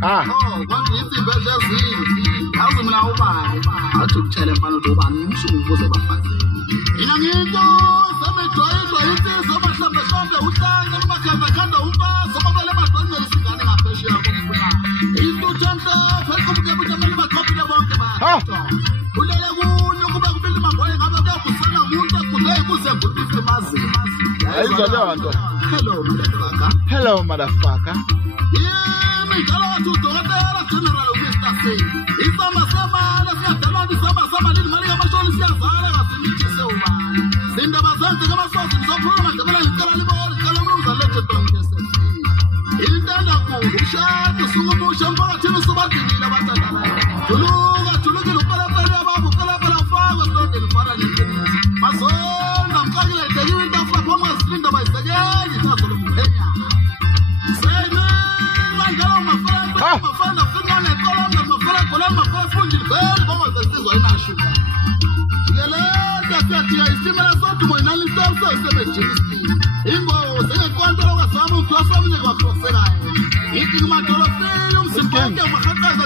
Oh, kwakuyithi bejazini. Yazi mina ubani. Athi ukutshela mfana ukuthi ubani umshungu ukuze bafazele. Mina ngito semejoyizwa insizwa abahlambehlambe uhlanga nobakhandakanda umfazi obabele badonela isingane ngaphesheya komfula. Intuthu emhlophe eqhubukebuthe amele bakhopile bonke bayatho. Kulele kunye ukuba kubili mamboye ngabe kuyagusana umuntu egudwe kuze gudise mazini. Ayizwa leyo nto. Hello motherfucker. Hello motherfucker. Mijalo watu udokotela general Mr. C. Isamba semana siyadalwa isamba semana imali yamashoni siyazala ngazimithi ubani. Zindaba zenze ngamasosi ngizokhuluma ndebela ngicela libone ngicela umnumza lethe donke sesi. Intanda kulo ushado sukumusha emphakathini subadilile abathandana. Julukile upelapele ababo upelapele afakwe sonke lifana neqiniso. Mazonda mxakile idekile intafula phoma zilinda bayisekeli ithazo lokuphenya. Mafana finane kolonga mafana kolonga mafana fundile vele bonga zesizwa inashuka. Jikelele siyathi isimela sothi wena lisemse sebejisini. Ingo sengekwantela kwazama uklasa mine kwakhosekayo. Ithi kumadolofeni umsiphonke umahaqaza